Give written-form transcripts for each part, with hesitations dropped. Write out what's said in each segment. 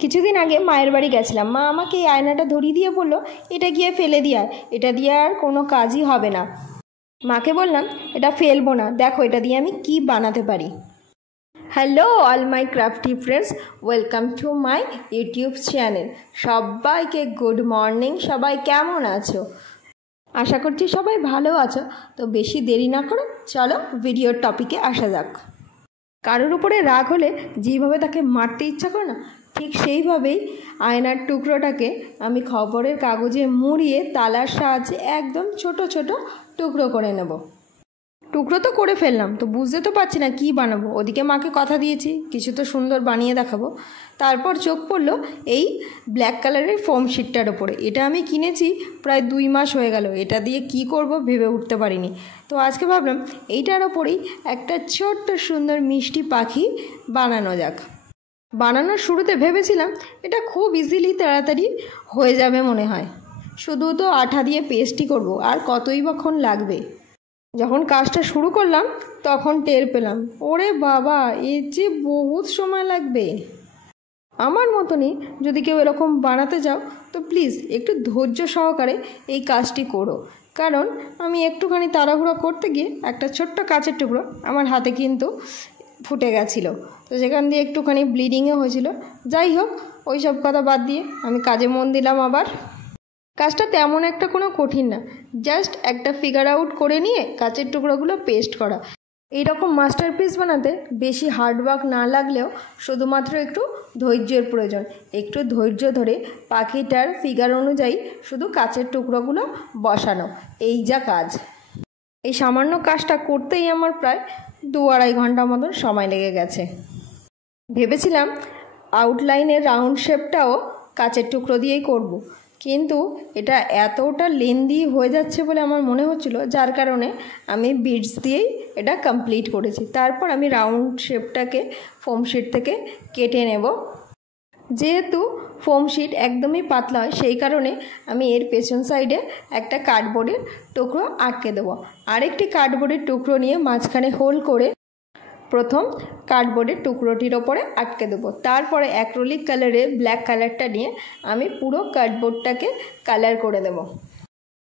কিছুদিন আগে মায়ের বাড়ি গেছিলাম। মা আমাকে এই আয়নাটা ধরিয়ে দিয়ে বলল, এটা গিয়ে ফেলে দিয়ে আয়, এটা দিয়ে আর কোনো কাজই হবে না। মাকে বললাম, এটা ফেলবো না, দেখো এটা দিয়ে আমি কি বানাতে পারি। Hello all my crafty friends, welcome to my YouTube channel. সবাইকে গুড মর্নিং। সবাই কেমন আছো? আশা করছি সবাই ভালো আছো। তো বেশি দেরি না করে চলো ভিডিওর টপিকে আসা যাক। কারোর উপরে রাগ হলে যেভাবে তাকে মারতে ইচ্ছা করে না, ঠিক সেইভাবেই আয়নার টুকরোটাকে আমি খবরের কাগজে মুড়িয়ে তালার সাহায্যে একদম ছোট ছোট টুকরো করে নেব। টুকরো তো করে ফেললাম, তো বুঝতে তো পারছি না কী বানাবো। ওদিকে মাকে কথা দিয়েছি কিছু তো সুন্দর বানিয়ে দেখাবো। তারপর চোখ পড়লো এই ব্ল্যাক কালারের ফোম শিটটার ওপরে। এটা আমি কিনেছি প্রায় 2 মাস হয়ে গেল। এটা দিয়ে কি করব ভেবে উঠতে পারিনি। তো আজকে ভাবলাম এইটার ওপরেই একটা ছোট্ট সুন্দর মিষ্টি পাখি বানানো যাক। বানানোর শুরুতে ভেবেছিলাম এটা খুব ইজিলি তাড়াতাড়ি হয়ে যাবে মনে হয়, শুধু তো আঠা দিয়ে পেস্টই করব, আর কতই বাক্ষণ লাগবে। যখন কাজটা শুরু করলাম তখন টের পেলাম, ওরে বাবা, এর যে বহুত সময় লাগবে। আমার মতনই যদি কেউ এরকম বানাতে যাও তো প্লিজ একটু ধৈর্য সহকারে এই কাজটি করো, কারণ আমি একটুখানি তাড়াহুড়ো করতে গিয়ে একটা ছোট্ট কাচের টুকরো আমার হাতে কিন্তু ফুটে গেছিলো, তো সেখান দিয়ে একটুখানি ব্লিডিংও হয়েছিল। যাই হোক, ওই সব কথা বাদ দিয়ে আমি কাজে মন দিলাম আবার। কাজটা তেমন একটা কোনো কঠিন না, জাস্ট একটা ফিগার আউট করে নিয়ে কাচের টুকরোগুলো পেস্ট করা। এইরকম মাস্টারপিস বানাতে বেশি হার্ডওয়ার্ক না লাগলেও শুধুমাত্র একটু ধৈর্যের প্রয়োজন। একটু ধৈর্য ধরে পাখিটার ফিগার অনুযায়ী শুধু কাচের টুকরোগুলো বসানো, এই যা কাজ। এই সামান্য কাজটা করতেই আমার প্রায় 2-2.5 ঘন্টা মতন সময় লেগে গেছে। ভেবেছিলাম আউটলাইনের রাউন্ড শেপটাও কাচের টুকরো দিয়েই করব, কিন্তু এটা এতটা লেন্দি হয়ে যাচ্ছে বলে আমার মনে হচ্ছিল, যার কারণে আমি বিডস দিয়েই এটা কমপ্লিট করেছি। তারপর আমি রাউন্ড শেপটাকে ফোম শিট থেকে কেটে নেব। যেহেতু ফোম শিট একদমই পাতলা হয়, সেই কারণে আমি এর পেছন সাইডে একটা কার্ডবোর্ডের টুকরো আটকে দেবো। আরেকটি কার্ডবোর্ডের টুকরো নিয়ে মাঝখানে হোল করে প্রথম কার্ডবোর্ডের টুকরোটির ওপরে আটকে দেবো। তারপরে অ্যাক্রিলিক কালারে ব্ল্যাক কালারটা নিয়ে আমি পুরো কার্ডবোর্ডটাকে কালার করে দেব।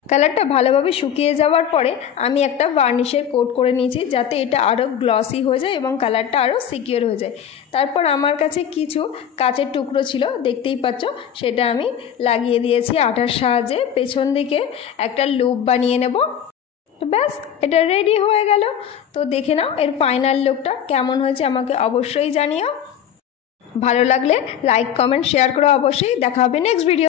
কালারটা ভালোভাবে শুকিয়ে যাওয়ার পরে আমি একটা ভার্নিশের কোট করে নিয়েছি, যাতে এটা আরও গ্লসি হয়ে যায় এবং কালারটা আরও সিকিউর হয়ে যায়। তারপর আমার কাছে কিছু কাচের টুকরো ছিল, দেখতেই পাচ্ছ, সেটা আমি লাগিয়ে দিয়েছি আঠার সাহায্যে। পেছন দিকে একটা লুপ বানিয়ে নেব। তো ব্যাস, এটা রেডি হয়ে গেল। তো দেখে নাও এর ফাইনাল লুকটা কেমন হয়েছে, আমাকে অবশ্যই জানিও। ভালো লাগলে লাইক, কমেন্ট, শেয়ার করো অবশ্যই। দেখা হবে নেক্সট ভিডিও।